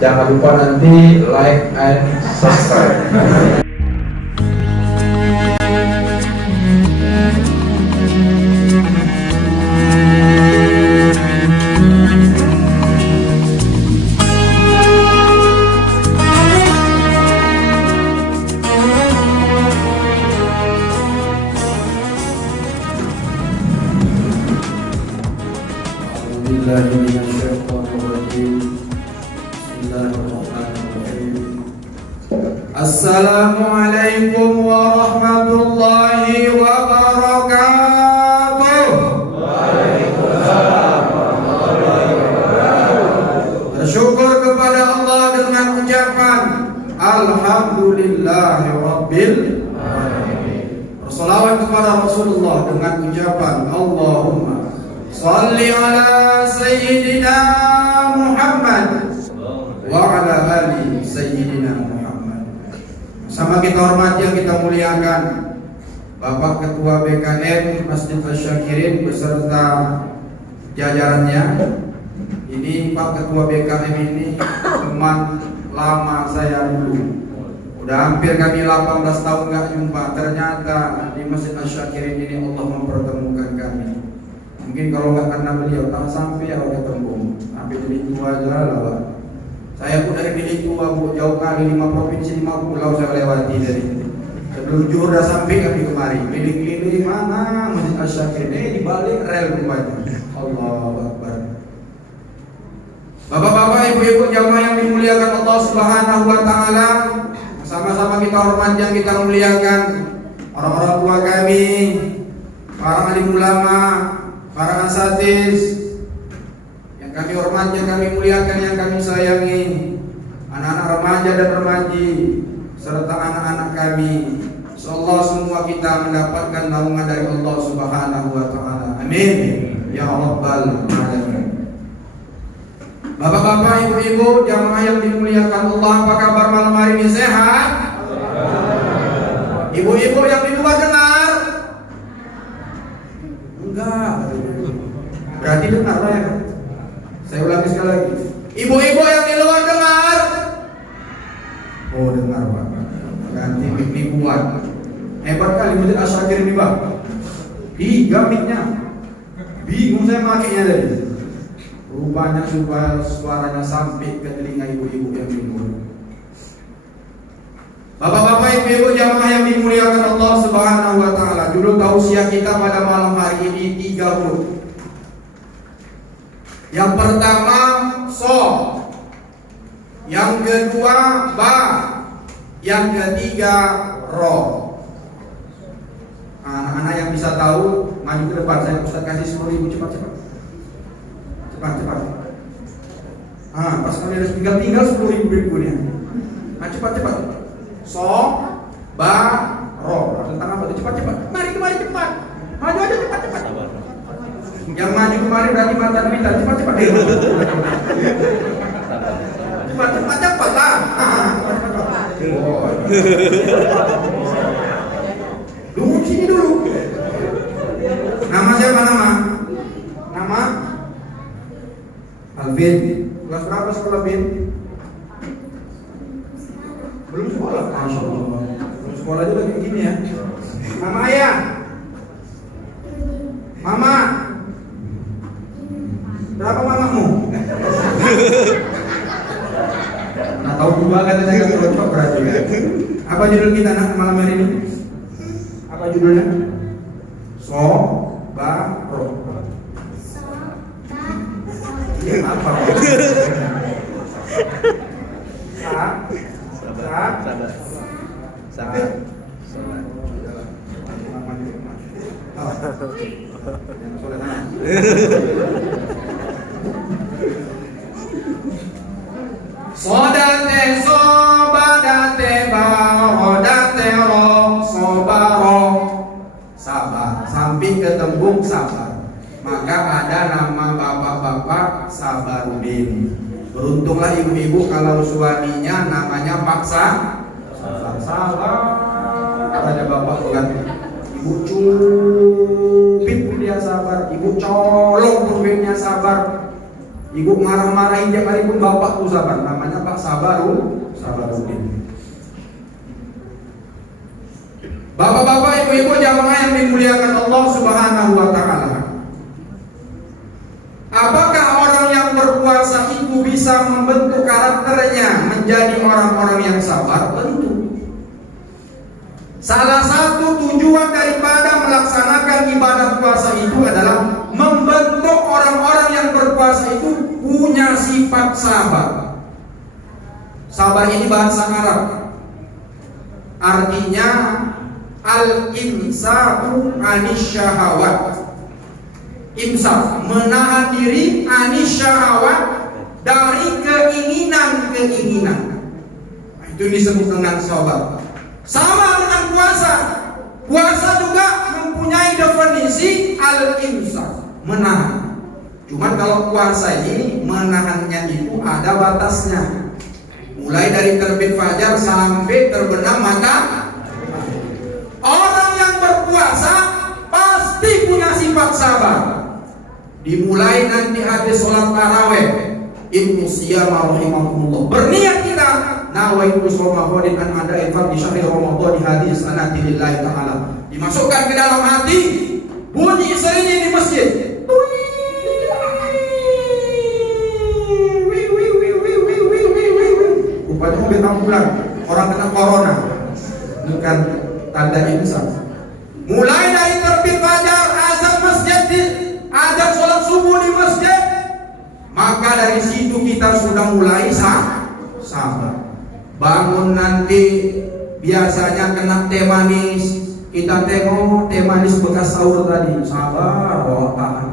Jangan lupa nanti like and subscribe. Assalamualaikum warahmatullahi wabarakatuh. Waalaikumsalam warahmatullahi wabarakatuh. Bersyukur kepada Allah dengan ucapan Alhamdulillahirabbil alamin. Berselawat kepada Rasulullah dengan ucapan Allahumma shalli ala sayyidina Muhammad wa ala ali sayyidina Muhammad. Sama kita hormati, yang kita muliakan Bapak Ketua BKN Masjid Asy-Syakirin beserta jajarannya. Ini Pak Ketua BKN ini teman lama saya dulu. Udah hampir kami 18 tahun gak jumpa. Ternyata di Masjid Asy-Syakirin ini Allah mempertemukan kami. Mungkin kalau nggak karena beliau tak sampai ya udah tembung. Sampai jadi tua aja lah. Saya pun dari Dili Tua, Bu, jauh kali 5 provinsi 5 pulau saya lewati dari ini. Sebelum Juhur dah sampai kami kemari. Keliling-keliling mana Masjid Asy-Syakirin, di balik rel rumahnya. Allahu Akbar. Bapak-bapak, ibu-ibu jamaah yang dimuliakan Allah Subhanahu wa taala, sama-sama kita hormat yang kita muliakan orang-orang tua kami, para alim ulama, para asatidz yang kami hormat, yang kami muliakan, yang kami sayangi, anak-anak remaja dan remaji serta anak-anak kami. Insyaallah semua kita mendapatkan naungan dari Allah Subhanahu wa taala. Amin ya rabbal alamin. Bapak-bapak, ibu-ibu jamaah yang dimuliakan Allah, apa kabar malam hari ini? Sehat? Ibu-ibu yang di luar dengar? Enggak. Berarti dengar lah ya. Saya ulangi sekali lagi. Ibu-ibu yang di luar dengar? Oh, dengar Pak. Ganti mic dibuat. Hebat kali Masjid Asy-Syakirin ini Pak. 3 mic-nya. Bingung saya makainya tadi. Rupanya supaya suaranya sampai ke telinga ibu-ibu yang di luar. Bapak-bapak, ibu-ibu jamaah yang dimuliakan Allah Subhanahu wa taala, judul tausiah kita pada malam hari ini 3 huruf. Yang pertama so, yang kedua ba, yang ketiga ro. Anak-anak yang bisa tahu maju ke depan, saya Ustaz kasih 10.000 cepat-cepat. Cepat. Pas kalian tinggal 10.000 berikutnya. Cepat. So, ba, ro. Tentang apa itu? Cepat. Mari cepat. Maju aja cepat. Yang maju kemari berarti mantan kita. Cepat. Cepat lah. Dulu sini dulu. Nama siapa nama? Nama Alvin. Kelas berapa sekolah Bin? Belum sekolah. Masya Allah. Belum sekolah juga kayak gini ya. Nama ayah? Mama? Berapa mamamu? Nah, tahu juga katanya kan cocok berarti kan. Apa judul kita nak malam hari ini? Apa judulnya? So, ba, ro. Ya, apa? Sabar. Sodate sobadate barodate ro sobaro. Sabar sampai ke tembung sabar. Maka ada nama bapak-bapak Sabarudin. Beruntunglah ibu-ibu kalau suaminya namanya paksa sabar. Ada bapak bukan ibu cupit dia sabar, ibu colong kupingnya sabar. Ibu marah-marahin tiap hari pun bapak tuh sabar. Namanya Pak Sabarudin. Bapak-bapak, ibu-ibu jamaah yang dimuliakan Allah Subhanahu wa Ta'ala. Apakah orang yang berpuasa itu bisa membentuk karakternya menjadi orang-orang yang sabar? Tentu. Salah satu tujuan daripada melaksanakan ibadah puasa itu adalah membentuk orang-orang yang berpuasa itu punya sifat sabar. Sabar ini bahasa Arab. Artinya al-imsaku anis syahawat. Imsak, menahan diri anis syahawat, dari keinginan-keinginan. Itu disebut dengan sabar. Sama dengan puasa. Puasa juga mempunyai definisi al-imsak, menahan. Cuman kalau puasa ini menahannya itu ada batasnya. Mulai dari terbit fajar sampai terbenam matahari. Orang yang berpuasa pasti punya sifat sabar. Dimulai nanti habis sholat taraweh, Ibnu Siyama rahimahullah berniat kita nawaitu shoma ghadin an ada'i fardhi syahri Ramadan di hadis anati lillahi ta'ala. Dimasukkan ke dalam hati, bunyi seringnya di masjid. Rupanya mobil ambulan, orang kena corona. Bukan tanda imsak. Mulai dari terbit fajar, azan masjid, azan sholat subuh di masjid, maka dari situ kita sudah mulai sabar. Bangun nanti biasanya kena teh manis, kita tengok teh manis bekas sahur tadi, sabar, bawa tahan.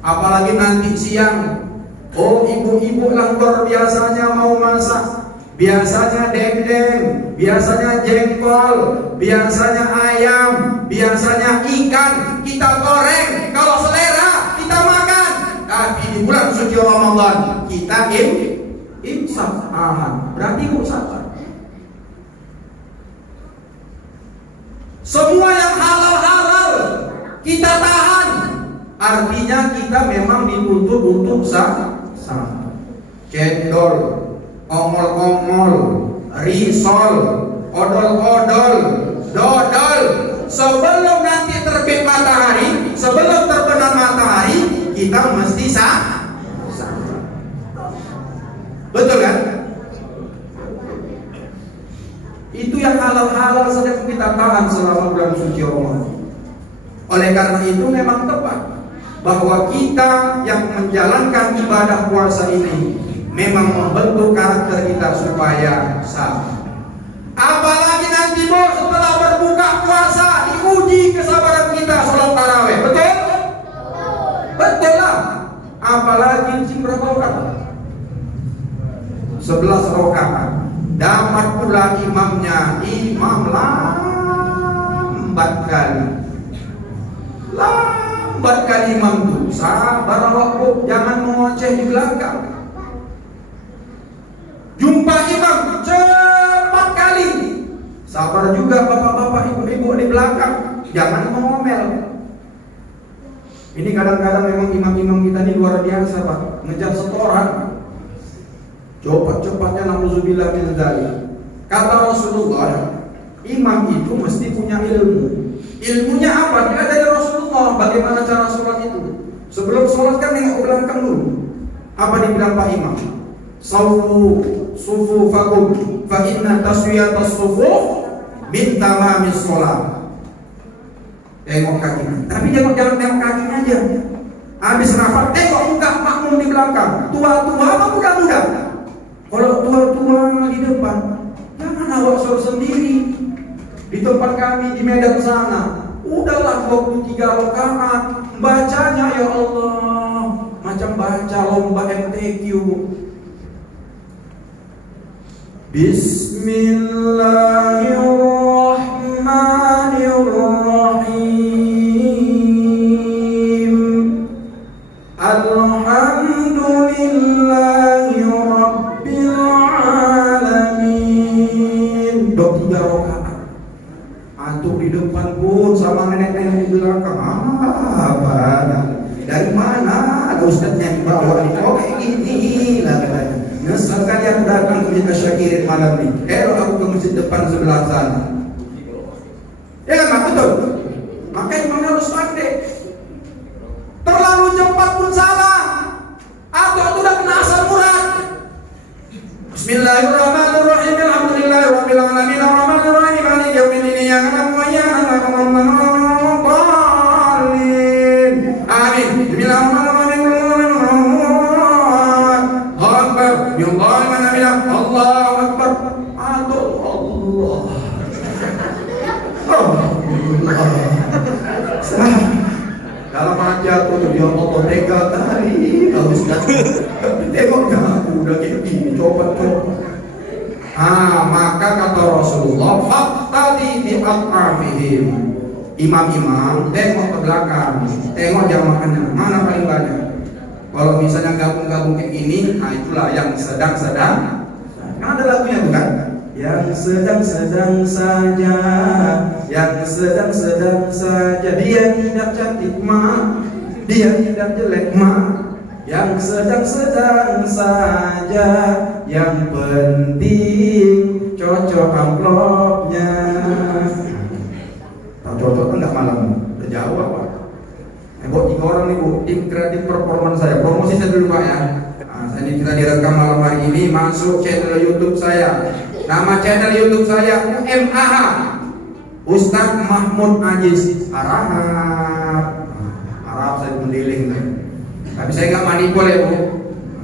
Apalagi nanti siang, oh ibu-ibu yang luar biasanya mau masak. Biasanya dendeng, biasanya jengkol, biasanya ayam, biasanya ikan, kita goreng. Kalau selera kita makan. Tapi di bulan suci Ramadan kita imsak, berarti ibu sabar. Semua yang halal-halal kita tahan. Artinya kita memang dituntut untuk sabar. Cendol, ongol-ongol, risol, odol-odol, dodol. Sebelum nanti terbit matahari, sebelum terbenam matahari, kita mesti sabar. Betul kan? Itu yang halal-halal saja kita tahan selama bulan suci Ramadan. Oleh karena itu memang tepat bahwa kita yang menjalankan ibadah puasa ini memang membentuk karakter kita supaya sabar. Apalagi nanti bos setelah berbuka puasa diuji kesabaran kita sholat taraweh. Betul? Betul lah. Apalagi berapa rakaat? 11 rakaat. Dapat pula imamnya, imam lambat kali imam tuh. Sabar waktu, jangan mengoceh di belakang. Jumpa imam cepat kali. Sabar juga bapak-bapak, ibu-ibu di belakang, jangan ngomel. Ini kadang-kadang memang imam-imam kita ini luar biasa Pak, ngejar setoran. Cepat-cepatnya na'udzubillah min dzalik. Kata Rasulullah, imam itu mesti punya ilmu. Ilmunya apa? Dia dari Rasulullah. Bagaimana cara sholat itu? Sebelum sholat kan nengok ke belakang dulu. Apa dibilang Pak Imam? Sawu sufufakum fa inna taswiyatas sufuf min tamamis sholat. Tengok kakinya. Tapi jangan tengok kakinya aja. Habis rapat tengok muka makmum di belakang. Tua-tua apa muda-muda? Kalau tua-tua di depan, jangan awak sholat sendiri. Di tempat kami di Medan sana, udahlah 23 rakaat, bacanya ya Allah macam baca lomba MTQ. Bismillahirrahmanirrahim. Alhamdulillahi rabbil alamin. 23 rakaat. Antum di depan pun sama nenek-nenek di belakang. Dari mana? Ada ustadznya di bawah. Oh kayak gini. kita syakirin malam ini. Aku ke masjid depan sebelah sana. Ya kan, Mak? Betul? Maka imam harus pandai. Terlalu cepat pun salah. Atau itu udah kena asal murad. Bismillahirrahmanirrahim. Alhamdulillahirabbil alamin. Arrahmanirrahim. Maliki yaumiddin. Iyyaka na'budu wa iyyaka nasta'in. Amin. Bismillahirrahmanirrahim. Allahu Akbar. Allah. Dalam hajat untuk dia Allah tega tadi harus tengoknya aku udah kayak gini coba. Maka kata Rasulullah faqtadi bi at'afihim. Imam-imam tengok ke belakang, tengok jamaahnya mana paling banyak. Kalau misalnya gabung-gabung kayak gini, itulah yang sedang-sedang. Ada lagunya bukan? Yang sedang-sedang saja, yang sedang-sedang saja. Dia tidak cantik ma, dia tidak jelek ma. Yang sedang-sedang saja, yang penting cocok amplopnya. Tak cocok kan nggak malam, udah jauh apa? Buat 3 orang nih Bu, tim kreatif performance saya. Promosi saya dulu Pak ya. Ini kita direkam malam hari ini, masuk channel YouTube saya. Nama channel YouTube saya UMAH, Ustaz Mahmud Aziz Arab. Arab saya mendeling. Tapi saya nggak manipul ya Bu.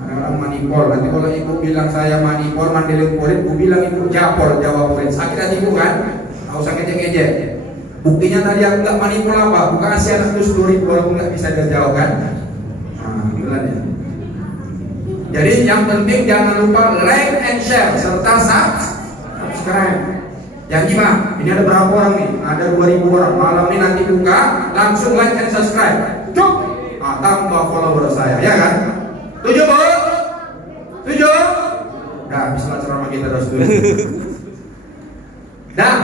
Orang manipul. Nanti kalau ibu bilang saya manipul, mandeling murid, bu bilang ibu japor, jawab murid. Sakit hati Bu kan? Tahu sakit yang ngejek. Buktinya tadi aku nggak manipul apa? Bukan kasih anak itu 10.000 aku nggak bisa dijawab kan? Gimana ya? Jadi yang penting jangan lupa like and share serta subscribe. Yang gimana? Ini ada berapa orang nih? Ada 2.000 orang. Malam ini nanti buka, langsung like and subscribe. Cuk! Tambah follower saya, ya kan? Tujuh Bu? Tujuh? Nah, bisa ceramah kita terus dulu. Nah,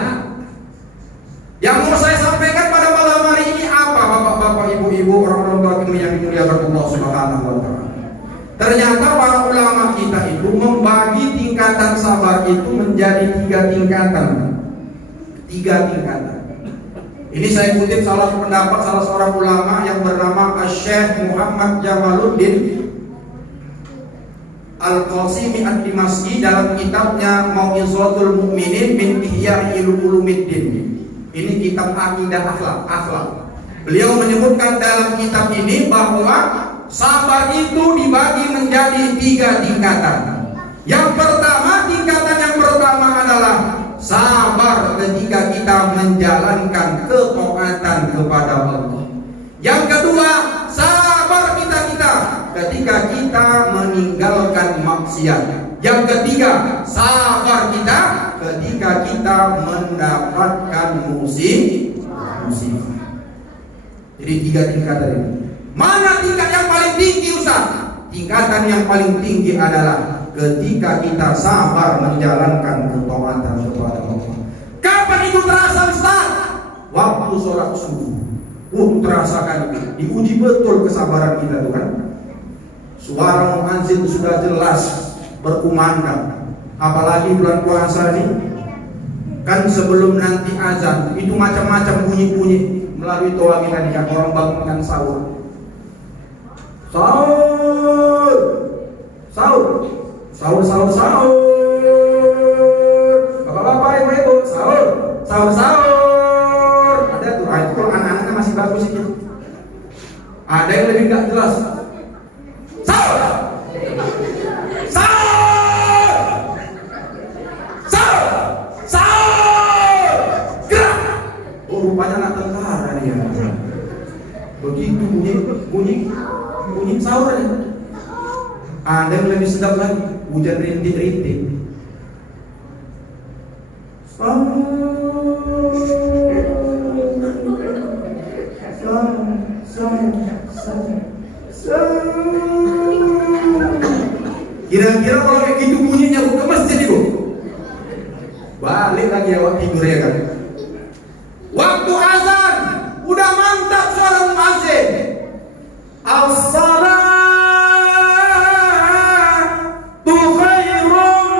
yang mau saya sampaikan pada malam hari ini apa, bapak-bapak, ibu-ibu, orang-orang tua yang dimuliakan Allah Subhanahu wa Ta'ala. Ternyata para ulama kita itu membagi tingkatan sabar itu menjadi 3 tingkatan. 3 tingkatan. Ini saya kutip salah pendapat salah seorang ulama yang bernama Syekh Muhammad Jamaluddin Al-Qasimi Ad-Dimashqi dalam kitabnya Mau'izatul Mu'minin min Ihya'i Ulumuddin. Ini kitab akidah akhlak. Beliau menyebutkan dalam kitab ini bahwa sabar itu dibagi menjadi 3 tingkatan. Yang pertama, tingkatan yang pertama adalah sabar ketika kita menjalankan ketaatan kepada Allah. Yang kedua, sabar kita ketika kita meninggalkan maksiat. Yang ketiga, sabar kita ketika kita mendapatkan musibah. Jadi 3 tingkatan ini. Mana tingkat yang paling tinggi Ustaz? Tingkatan yang paling tinggi adalah ketika kita sabar menjalankan ketaatan kepada Allah. Kapan itu terasa Ustaz? Waktu sholat subuh. Terasa kan? Diuji betul kesabaran kita tuh kan. Suara muadzin sudah jelas berkumandang. Apalagi bulan puasa ini, kan sebelum nanti azan itu macam-macam bunyi-bunyi melalui toa kita nih, orang bangunkan sahur. Sahur. Bapak-bapak, ibu-ibu, sahur. Ada tuh, itu kalau anak-anaknya masih bagus itu. Ada yang lebih nggak jelas. Sahur. Gerak. Oh, rupanya anak tentara dia. Begitu bunyi sahur aja. Ada yang lebih sedap lagi, hujan rintik-rintik. Kira-kira kalau kayak gitu bunyinya Bu, ke masjid ibu. Balik lagi awak tidur ya kan. Waktu azan udah mantap suara muadzin. As-salatu khairum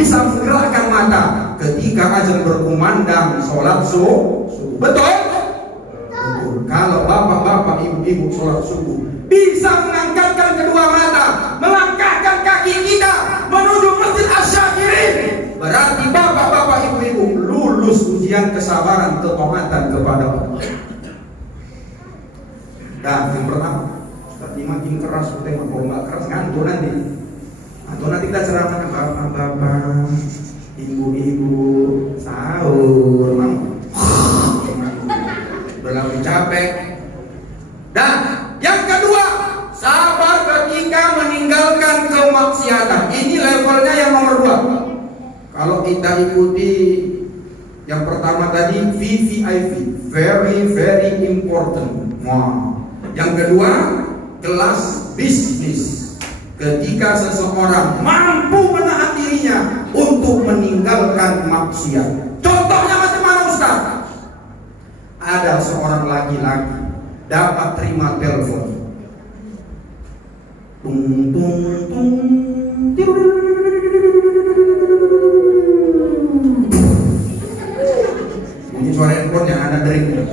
bisa menggerakkan mata ketika azan berkumandang sholat subuh. Betul? Kalau bapak-bapak, ibu-ibu sholat subuh bisa mengangkatkan kedua mata, melangkahkan kaki kita menuju Masjid Asy-Syakirin, berarti bapak-bapak, ibu-ibu lulus ujian kesabaran ketaatan kepada Allah. Dan yang pertama, Ustaz makin keras, kalau nggak keras ngantuk nanti. Atau nanti kita ceramah bapak-bapak, ibu-ibu sahur, berlalu capek. Dan yang kedua, sabar ketika meninggalkan kemaksiatan. Ini levelnya yang nomor 2. Kalau kita ikuti yang pertama tadi VVIP, very very important. Yang kedua, kelas bisnis. Ketika seseorang mampu menahan dirinya untuk meninggalkan maksiat. Contohnya macam mana Ustaz? Ada seorang laki-laki dapat terima telepon. Tung tung tung. Bunyi suara handphone yang ada dering.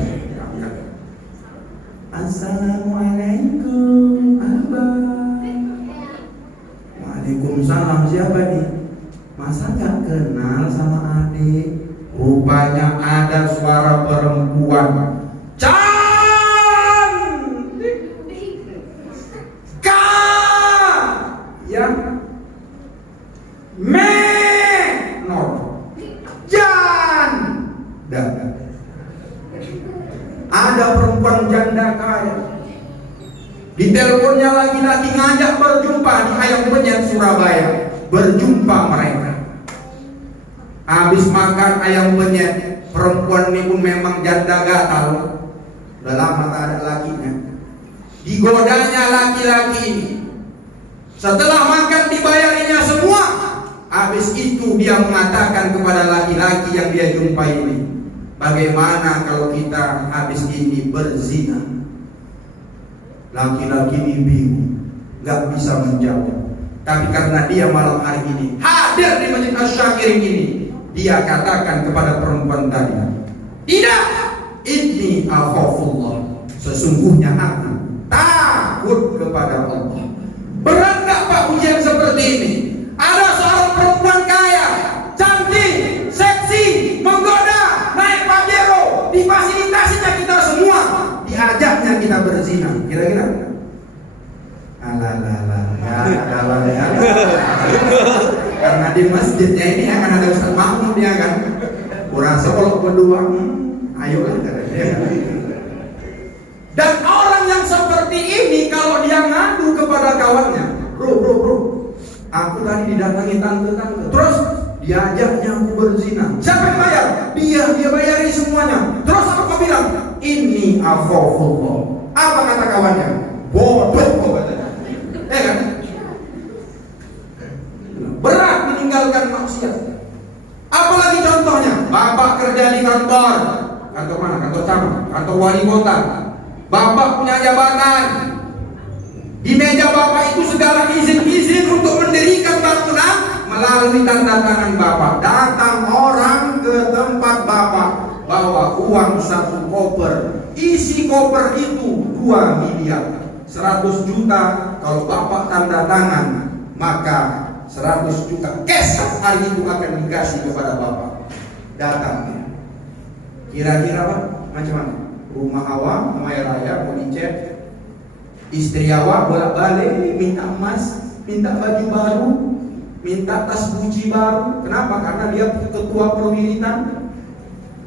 Assalamualaikum Abang. Waalaikumsalam, siapa nih? Masa gak kenal sama adik? Rupanya ada suara perempuan. Cantik. Yang menor. Janda. Ada perempuan janda kaya. Di teleponnya laki-laki ngajak berjumpa di Ayam Penyet Surabaya. Berjumpa mereka. Habis makan ayam penyet, perempuan ini pun memang janda gatal. Udah lama tak ada lakinya. Digodanya laki-laki ini. Setelah makan dibayarinya semua. Habis itu dia mengatakan kepada laki-laki yang dia jumpai ini, bagaimana kalau kita habis ini berzina? Laki-laki ini bingung, gak bisa menjawab. Tapi karena dia malam hari ini hadir di Masjid Asy-Syakirin ini, dia katakan kepada perempuan tadi, tidak, inni akhafullah, sesungguhnya aku takut kepada Allah. Berat gak Pak ujian seperti ini? Ada seorang perempuan kaya, cantik, seksi, menggoda, naik Pajero, difasilitasinya kita semua, diajaknya kita berzina. Kira-kira? Karena di masjidnya ini akan ada Ustaz Mahmud ya kan. Kurang sekolah berdua, ayolah katanya. Dan orang yang seperti ini kalau dia ngadu kepada kawannya, bro, aku tadi didatangi tante-tante, terus diajaknya aku berzina. Siapa yang bayar? Dia bayari semuanya. Terus apa kau bilang? Ini akhafullah. Apa kata kawannya? Bodoh katanya. Kan? Berat meninggalkan maksiat. Apalagi contohnya, bapak kerja di kantor mana? Kantor cabang, kantor wali kota. Bapak punya jabatan. Di meja bapak itu segala izin untuk mendirikan bangunan melalui tanda tangan bapak. Datang orang ke tempat bapak, bawa uang 1 koper. Isi koper itu 2 miliar. 100 juta kalau bapak tanda tangan, maka 100 juta cash hari itu akan dikasih kepada bapak. Datang. Kira-kira Pak, macam mana? Rumah awak, ramai raya, mau dicet. Istri awak bolak-balik minta emas, minta baju baru, minta tas Gucci baru. Kenapa? Karena dia ketua perwiritan.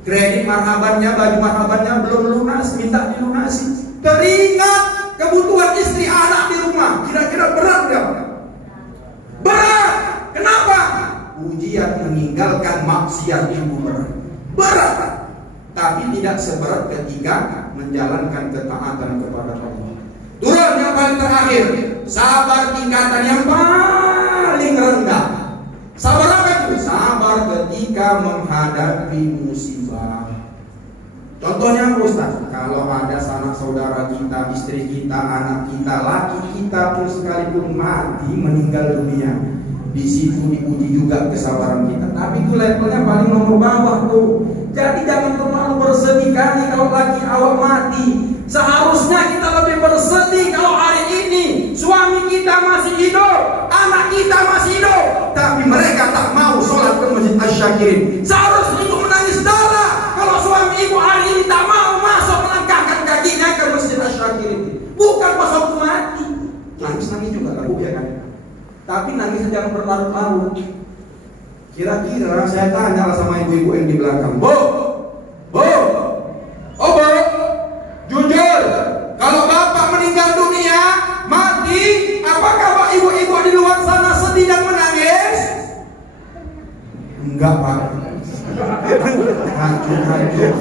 Kredit marhabannya, baju marhabannya belum lunas, minta dilunasi. Teringat kebutuhan istri anak di rumah. Kira-kira berat gak? Berat. Kenapa? Ujian meninggalkan maksiat itu berat. Tapi tidak seberat ketika menjalankan ketaatan kepada Allah. Turun yang paling terakhir, sabar tingkatan yang paling rendah. Sabar apa itu? Sabar ketika menghadapi musibah. Contohnya Ustaz, kalau ada sanak saudara kita, istri kita, anak kita, laki kita pun sekalipun mati meninggal dunia, Di situ diuji juga kesabaran kita. Tapi itu levelnya paling nomor bawah tuh. Jadi jangan terlalu bersedih kali kalau lagi awak mati. Seharusnya kita lebih bersedih kalau hari ini suami kita masih hidup, anak kita masih hidup, tapi mereka tak mau sholat ke Masjid Asy-Syakirin. Seharusnya itu menangis darah kalau suami ibu hari ini tak mau masuk melangkahkan kakinya ke Masjid Asy-Syakirin. Bukan pas waktu mati. Nangis-nangis juga kan, ya kan? Tapi nangisnya jangan berlarut-larut. Kira-kira saya tanya sama ibu-ibu yang di belakang, Bu, jujur, kalau bapak meninggal dunia, mati, apakah ibu-ibu di luar sana sedih dan menangis? Enggak, Pak. Hancur.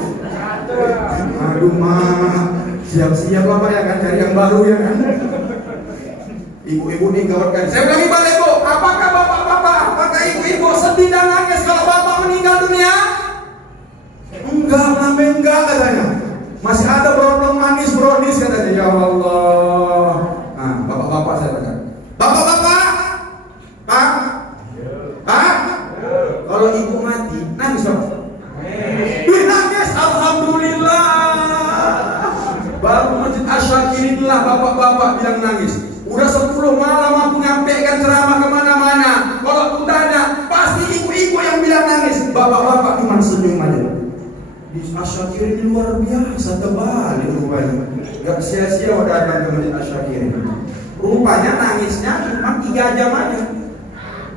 Aduh, Mak, siap-siap lah Pak ya kan, cari yang baru ya kan. Ibu-ibu nih gawatkan. Saya bilang balik, Bu, apakah bapak-bapak, apakah ibu-ibu sedih dan nangis kalau bapak meninggal dunia? Enggak katanya. Masih ada berondong manis brownies katanya. Ya Allah. Nah, bapak-bapak saya tanya. Bapak-bapak, Pak, kalau ibu mati nangis Bapak? Nangis, alhamdulillah. Baru Masjid Asy-Syakirin lah bapak-bapak bilang nangis. Udah 10 malam aku nyampaikan ceramah kemana-mana. Kalau aku tanya, pasti ibu-ibu yang bilang nangis. Bapak-bapak cuma senyum aja. Di Asy-Syakirin luar biasa, terbalik rupanya. Gak sia-sia datang ke Masjid Asy-Syakirin. Rupanya nangisnya cuma 3 jam aja.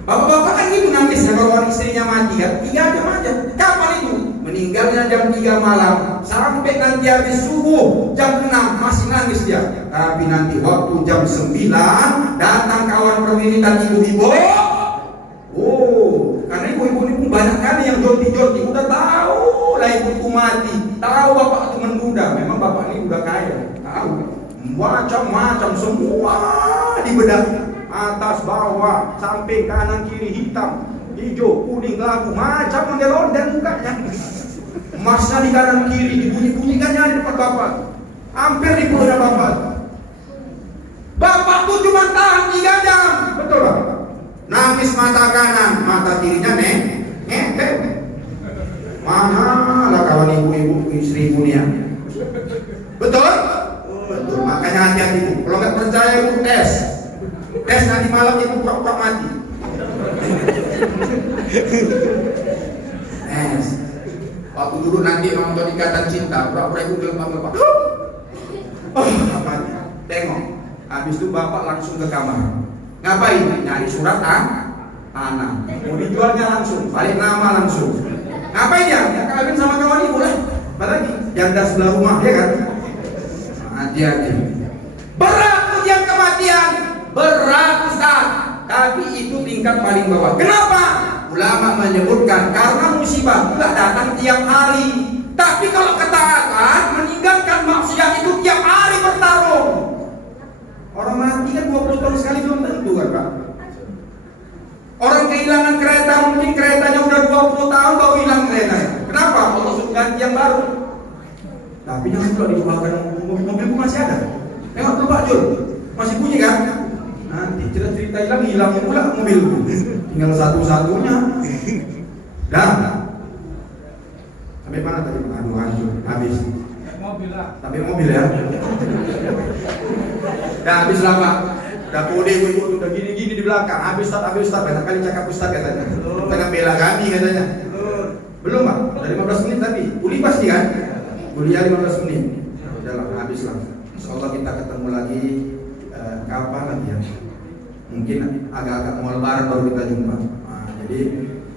Bapak-bapak kan gitu nangisnya kalau istrinya mati kan, 3 jam aja. Kapan itu? Meninggalnya jam 3 malam, sampai nanti habis subuh jam 6 masih nangis dia. Tapi nanti waktu jam 9 datang kawan perwiritan ibu-ibu. Oh, karena ibu-ibu ini pun banyak kali yang joti-joti. Udah tahu lah ibuku mati, tahu bapak itu menduda. Memang bapak ini udah kaya, tahu macam-macam semua dibedah, atas bawah, samping kanan kiri, hitam, hijau, kuning, labu, macam mondel-ondel mukanya. Emasnya di kanan kiri, dibunyi-bunyikannya di depan bapak, hampir di perutnya bapak. Bapak tuh cuma tahan 3 jam, betul Pak? Nangis mata kanan, mata kirinya ngepet. Mana lah kawan ibu-ibu istri ibu nih ya? Betul? Betul. Makanya hati-hati bu. Kalau nggak percaya bu tes nanti malam ibu pura-pura mati. Tes. Waktu dulu nanti nonton Ikatan Cinta, pura-pura ibu gelepar-gelepar. Mati. Tengok. Habis itu bapak langsung ke kamar. Ngapain? Nyari surat tanah. Mau dijualnya langsung, balik nama langsung. Ngapain ya? Ya kawin sama kawan ibu lah. Apalagi janda sebelah rumah, ya kan? Hati-hati. Berat ujian kematian, berat Ustaz. Tapi itu tingkat paling bawah. Kenapa? Ulama menyebutkan karena musibah tidak datang tiap hari. Tapi kalau ketaatan meninggalkan maksiat itu tiap hari bertarung. Orang mati kan 20 tahun sekali belum tentu kan Pak. Orang kehilangan kereta, mungkin keretanya udah 20 tahun baru hilang keretanya. Kenapa? Allah sudah ganti yang baru. Tapi jangan pula dilupakan mobilku masih ada. Tengok dulu Pak Jul, masih bunyi kan? Nanti cerita hilang pula mobilku. Tinggal satu-satunya. Dah. Sampai mana tadi? Aduh hancur, habis. Sampai mobil ya. Dah habis lah Pak. Dah kode ibu udah gini-gini di belakang. Habis Ustaz, banyak kali cakap Ustaz katanya. Tengah bela kami katanya. Belum Pak, dari 15 menit tadi. Uli pasti kan? Kuliah 15 menit. Udahlah, habis lah. Insyaallah kita ketemu lagi kapan lagi ya? Mungkin agak-agak mau lebaran baru kita jumpa. Nah, jadi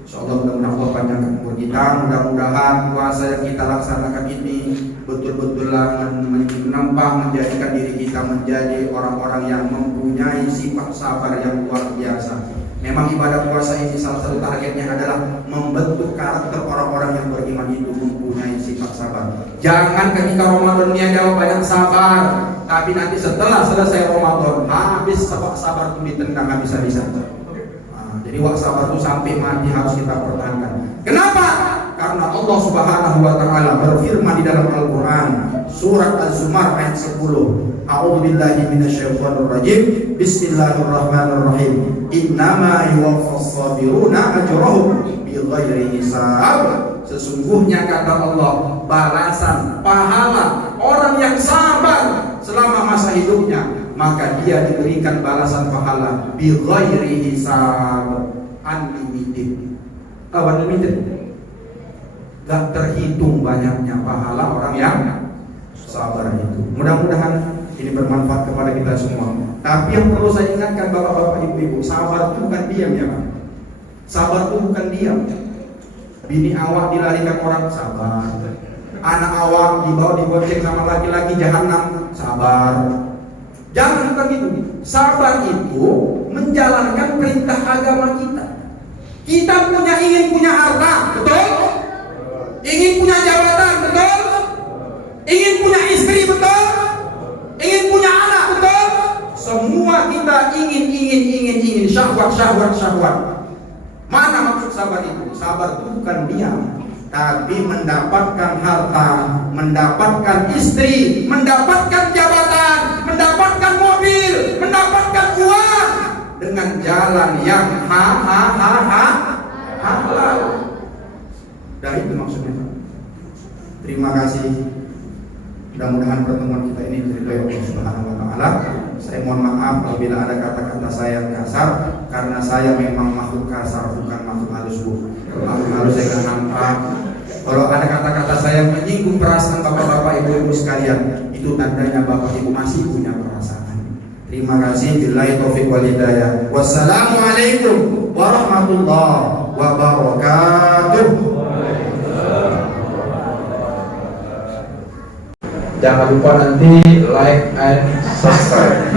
insyaallah mudah-mudahan Allah panjangkan umur kita. Mudah-mudahan puasa yang kita laksanakan ini betul-betullah menambah menjadikan diri kita menjadi orang-orang yang mempunyai sifat sabar yang luar biasa. Memang ibadah puasa ini salah satu targetnya adalah membentuk karakter orang-orang yang beriman itu mempunyai sifat sabar. Jangan ketika Ramadan niat banyak sabar, tapi nanti setelah selesai Ramadan habis sabar itu ditendang habis-habisan. Jadi wak sabar itu sampai mati harus kita pertahankan. Kenapa? Karena Allah Subhanahu wa taala berfirman di dalam Al-Qur'an surat Az-Zumar ayat 10. A'udzubillahi minasyaitonir rajim. Bismillahirrahmanirrahim. Innama yuwaffas sabiruna ajrahum bighairi hisab. Sesungguhnya kata Allah, balasan pahala orang yang sabar selama masa hidupnya, maka dia diberikan balasan pahala bighairi hisab, unlimited. Unlimited. Gak terhitung banyaknya pahala orang yang sabar itu. Mudah-mudahan ini bermanfaat kepada kita semua. Tapi yang perlu saya ingatkan bapak-bapak, ibu-ibu, sabar itu bukan diam ya Pak. Sabar itu bukan diam. Bini awak dilarikan orang, sabar. Anak awak dibawa dibonceng sama laki-laki jahanam, sabar. Jangan bukan gitu. Sabar itu menjalankan perintah agama kita. Kita ingin punya harta, betul? Ingin punya jabatan, betul? Ingin punya istri, betul? Ingin punya anak, betul? Semua kita ingin syahwat. Mana maksud sabar itu? Sabar itu bukan diam, tapi mendapatkan harta, mendapatkan istri, mendapatkan jabatan, mendapatkan mobil, mendapatkan uang dengan jalan yang halal. Dah itu maksudnya. Terima kasih. Mudah-mudahan pertemuan kita ini diridhoi Allah Subhanahu wa taala. Saya mohon maaf apabila ada kata-kata saya yang kasar, karena saya memang makhluk kasar, bukan makhluk halus, Bu. Makhluk halus saya kan nampak. Kalau ada kata-kata saya yang menyinggung perasaan bapak-bapak, ibu-ibu sekalian, itu tandanya bapak ibu masih punya perasaan. Terima kasih. Billahi taufiq wal hidayah. Wassalamualaikum warahmatullahi wabarakatuh. Jangan lupa nanti like and subscribe.